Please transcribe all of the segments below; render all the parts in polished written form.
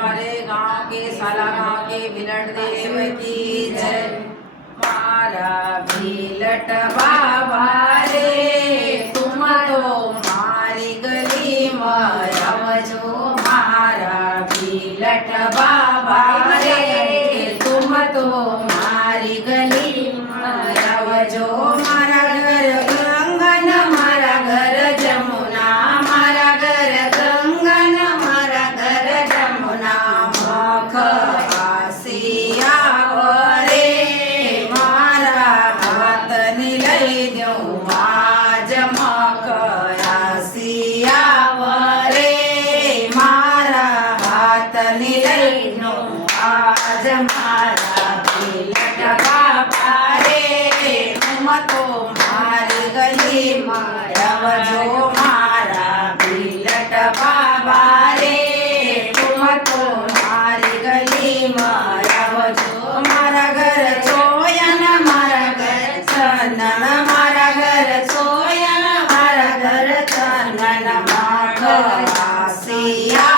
हमारे गांव के साला गांव के विलट देव की जय। मारा विलट बाबा रे तुम तो मारी गली मरवजो। मारा विलट बाबा रे तुम तो मारी गली मरवजो। मारा घर गंगन मारा घर जमुना, मारा घर गंगन मारा घर जमुना। मुख आसिया रे मारा हाथ लई देऊ आज। मुख आसिया रे मारा हाथ लई देऊ आज। मारा विलट बाबा रे तुम तो मारी गली मरवजो। मारा विलट बाबा रे तुम तो मारी गली मरवजो। मारा घर चोयन मारा घर चंदन, मारा घर चोयन मारा घर चंदन। माख आसिया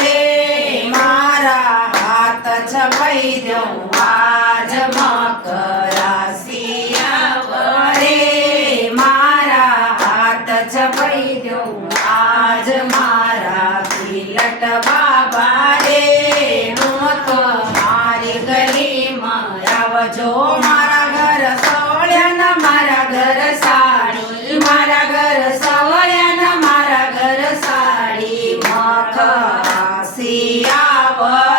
रे मारा हाथ छपई देऊ आज। मक आसिया रे मारा हाथ छपई देऊ आज। मारा विलट बाबा रे तुम तो मारी गली मरवजो। मारा घर सवळ्यान मारा घर साडी, मारा घर सवळ्यान मारा घर साडी। मख आसिया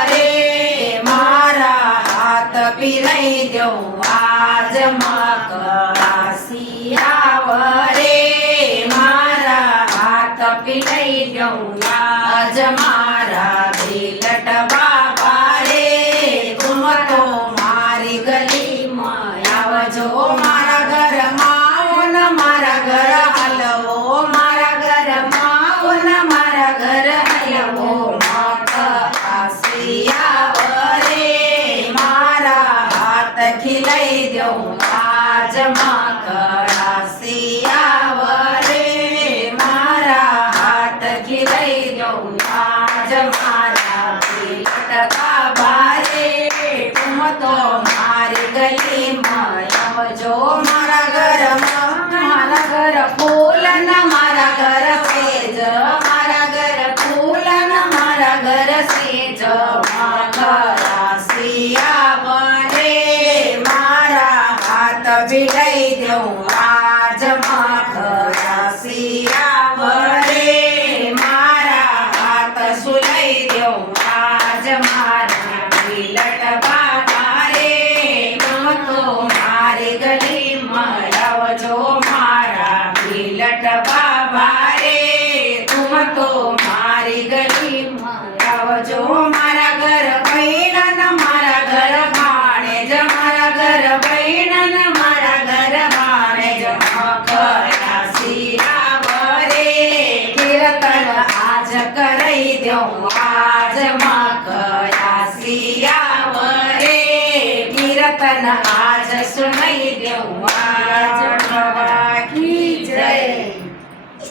रे मारा हात पिरई देऊ आज। मख आसिया रे मारा हात पिरई देऊ आज। मारा विलट बाबा रे तुम तो मारी गली मरवजो। मारा घर माऊन मारा घर हलवो, मारा घर माऊन मारा घर हलवो। मख आसिया रे मारा हात खिलई देऊ आज। मख आसिया रे मारा हात खिलई देऊ आज। मारा विलट बाबा रे तुम तो मारी गली मरवजो। मारा घर मारा घर फूलन मारा घर सेज, मारा घर फूलन मारा घर सेज। मख आसिया रे मारा हात भिडई देऊ आज। मख आसिया रे मारा हात सुलई देऊ आज। मारा विलट बाबा रे तुम तो मारी गली मरवजो। मारा विलट बाबा रे तुम तो मारी गली मरवजो। मारा घर बहिणन मारा घर भाणेज, मारा घर बहिणन मारा घर भाणेज। मख आसिया रे कीर्तन आज करई देऊ आज। मख आसिया रे कीर्तन आज सुनई देऊ आज।